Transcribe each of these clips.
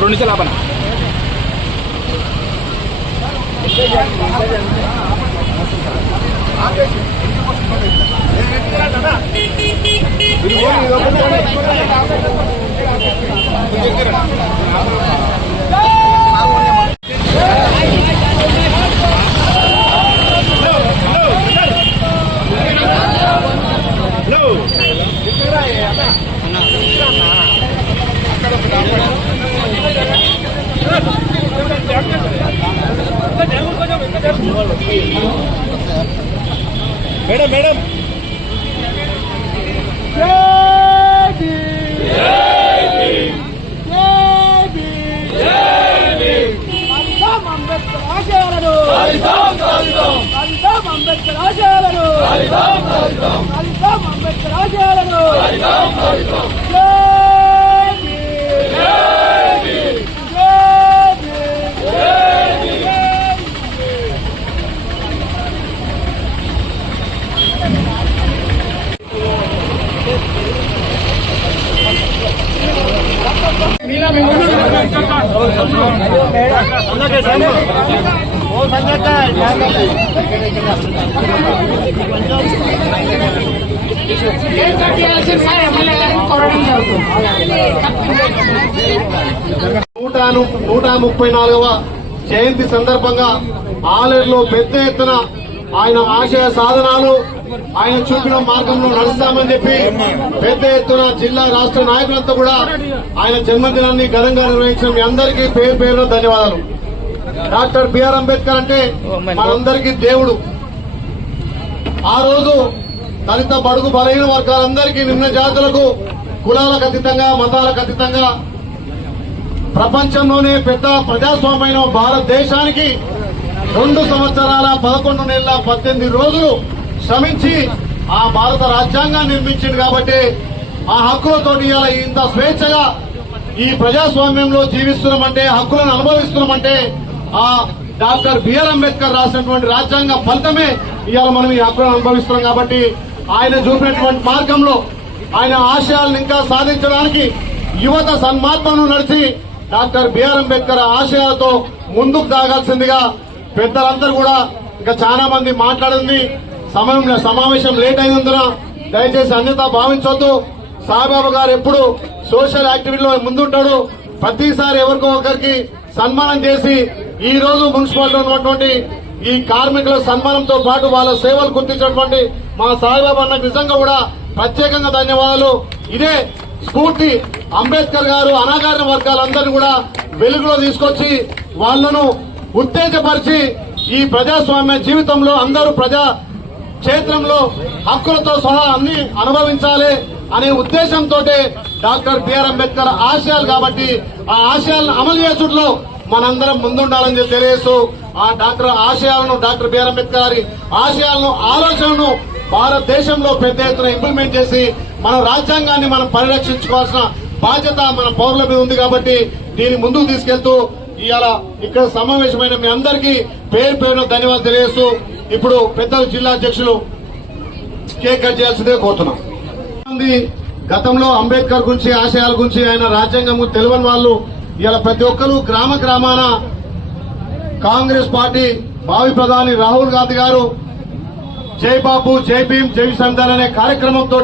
రెండు నిమిషాలు ఆపన madam Espérame, espérame. నూట నూట ముప్పై నాలుగవ జయంతి సందర్భంగా ఆలేరులో పెద్ద ఎత్తున ఆయన ఆశయ సాధనాలు ఆయన చూపిన మార్గంలో నడుస్తామని చెప్పి పెద్ద ఎత్తున జిల్లా రాష్ట్ర నాయకులంతా కూడా ఆయన జన్మదినాన్ని ఘనంగా నిర్వహించిన మీ అందరికీ పేరు పేరున ధన్యవాదాలు. డాక్టర్ బిఆర్ అంబేద్కర్ అంటే మనందరికీ దేవుడు. ఆ రోజు దళిత బడుగు బలహీన వర్గాలందరికీ నిమ్న జాతులకు కులాలకు అతీతంగా మతాలకు అతీతంగా ప్రపంచంలోనే పెద్ద ప్రజాస్వామ్యమైన భారతదేశానికి రెండు సంవత్సరాల పదకొండు నెలల పద్దెనిమిది రోజులు శ్రమించి ఆ భారత రాజ్యాంగాన్ని నిర్మించింది కాబట్టి ఆ హక్కులతో ఇవాళ ఇంత స్వేచ్ఛగా ఈ ప్రజాస్వామ్యంలో జీవిస్తున్నామంటే హక్కులను అనుభవిస్తున్నామంటే ఆ డాక్టర్ బిఆర్ అంబేద్కర్ రాసినటువంటి రాజ్యాంగ ఫలితమే ఇవాళ మనం ఈ హక్కులను అనుభవిస్తున్నాం కాబట్టి ఆయన చూపినటువంటి మార్గంలో ఆయన ఆశయాలను ఇంకా సాధించడానికి యువత సన్మార్గంలో నడిచి డాక్టర్ బిఆర్ అంబేద్కర్ ఆశయాలతో ముందుకు సాగాల్సిందిగా పెద్దలందరూ కూడా ఇంకా చాలా మంది మాట్లాడింది సమయం సమావేశం లేట్ అయినందున దయచేసి అన్యత భావించొద్దు. సాయిబాబు గారు ఎప్పుడు సోషల్ యాక్టివిటీలో ముందుంటాడు. ప్రతిసారి ఎవరికో ఒకరికి సన్మానం చేసి ఈ రోజు మున్సిపాలిటీలో ఉన్నటువంటి ఈ కార్మికుల సన్మానంతో పాటు వాళ్ళ సేవలు గుర్తించినటువంటి మా సాయిబాబా అన్నకు నిజంగా కూడా ప్రత్యేకంగా ధన్యవాదాలు. ఇదే స్ఫూర్తి అంబేద్కర్ గారు అనాగారిన వర్గాలందరినీ కూడా వెలుగులో తీసుకొచ్చి వాళ్ళను ఉత్తేజపరిచి ఈ ప్రజాస్వామ్య జీవితంలో అందరూ ప్రజా క్షేత్రంలో హక్కులతో సహా అన్ని అనుభవించాలి అనే ఉద్దేశంతో డాక్టర్ బిఆర్ అంబేద్కర్ ఆశయాలు కాబట్టి ఆ ఆశయాలను అమలు చేసుడులో మనందరం ముందుండాలని చెప్పి తెలియజేస్తూ ఆ డాక్టర్ ఆశయాలను డాక్టర్ బిఆర్ అంబేద్కర్ గారి ఆశయాలను ఆలోచనను భారతదేశంలో పెద్ద ఎత్తున ఇంప్లిమెంట్ చేసి మన రాజ్యాంగాన్ని మనం పరిరక్షించుకోవాల్సిన బాధ్యత మన పౌరుల మీద ఉంది కాబట్టి దీన్ని ముందుకు తీసుకెళ్తూ ఇవాళ ఇక్కడ సమావేశమైన మీ అందరికీ పేరు పేరున ధన్యవాదాలు తెలియజేస్తూ ఇప్పుడు పెద్దలు జిల్లా అధ్యక్షులు కేక్ కట్ చేయాల్సిందే కోరుతున్నాం. గతంలో అంబేద్కర్ గురించి ఆశయాల గురించి ఆయన రాజ్యాంగం తెలియని వాళ్ళు ఇలా ప్రతి ఒక్కరు గ్రామ గ్రామాన కాంగ్రెస్ పార్టీ భావి ప్రధాని రాహుల్ గాంధీ గారు జై బాబు జై భీమ్ జై సంతాన్ అనే కార్యక్రమంతో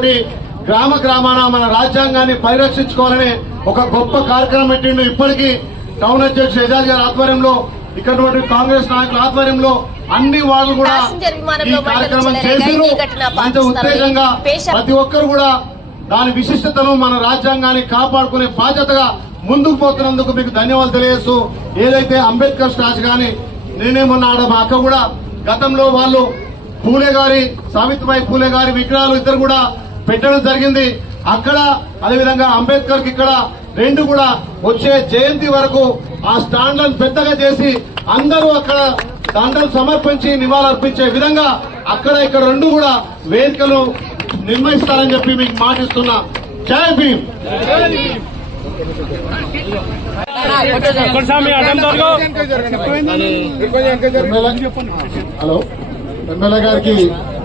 గ్రామ గ్రామాన మన రాజ్యాంగాన్ని పరిరక్షించుకోవాలనే ఒక గొప్ప కార్యక్రమం పెట్టిండు. ఇప్పటికీ టౌన్ అధ్యక్షుడు ఎజాజ్ గారి ఆధ్వర్యంలో ఇక్కడ కాంగ్రెస్ నాయకుల ఆధ్వర్యంలో అన్ని వాళ్ళు కూడా ఈ కార్యక్రమం ఘటన అంత ఉత్తేజంగా ప్రతి ఒక్కరు కూడా దాని విశిష్టతను మన రాజ్యాంగాన్ని కాపాడుకునే బాధ్యతగా ముందుకు పోతున్నందుకు మీకు ధన్యవాదాలు తెలియజేస్తూ ఏదైతే అంబేద్కర్ స్టాచ్ కానీ నేనే మొన్న ఆడ మా అక్క కూడా గతంలో వాళ్ళు పూలే గారి సావిత్రిబాయి పూలే గారి విగ్రహాలు ఇద్దరు కూడా పెట్టడం జరిగింది. అక్కడ అదేవిధంగా అంబేద్కర్కి ఇక్కడ రెండు కూడా వచ్చే జయంతి వరకు ఆ స్టాండ్లను పెద్దగా చేసి అందరూ అక్కడ దండలు సమర్పించి నివాళులర్పించే విధంగా అక్కడ ఇక్కడ రెండు కూడా వేదికలు నిర్వహిస్తారని చెప్పి మీకు మాటిస్తున్నా. జై భీమ్! హలో. ఎమ్మెల్యే గారికి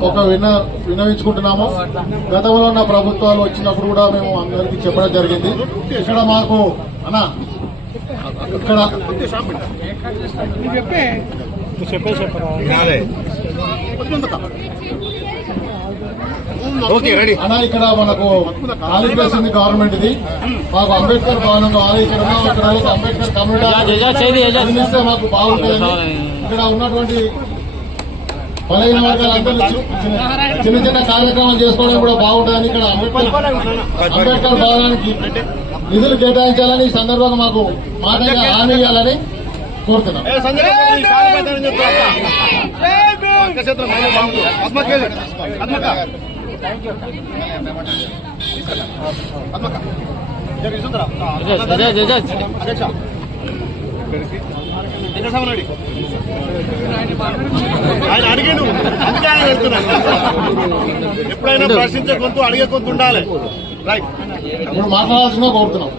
ఒక విన్న విన్నవించుకుంటున్నాము గతంలో ఉన్న ప్రభుత్వాలు వచ్చినప్పుడు కూడా మేము అందరికీ చెప్పడం జరిగింది. ఇక్కడ మాకు అన్న ఇక్కడ ఓకే రెడీ అన్న ఇక్కడ మనకు ఖాళీ ప్లేస్ ఉంది గవర్నమెంట్ ఇది మాకు అంబేద్కర్ భవనం కావాలి ఇక్కడ అంబేద్కర్ కమ్యూనిటీ అందిస్తే మాకు బాగుంటుందని ఇక్కడ ఉన్నటువంటి బలహీన వర్గాలందరూ చిన్న- చిన్న కార్యక్రమాలు చేసుకోవడం కూడా బాగుంటుందని ఇక్కడ అంబేద్కర్ అంబేద్కర్ భవనానికి నిధులు కేటాయించాలని ఈ సందర్భంగా మాకు మాటగా హామీ ఇవ్వాలని కోరుతున్నాం. నక్షత్రం అధ్యక్ష. ఆయన అడిగిండు అందుకే ఆయన వెళ్తున్నాను ఎప్పుడైనా ప్రశ్నించే గొంతు అడిగే గొంతు ఉండాలి. రైట్ ఇప్పుడు మాట్లాడాల్సిన కోరుతున్నాం.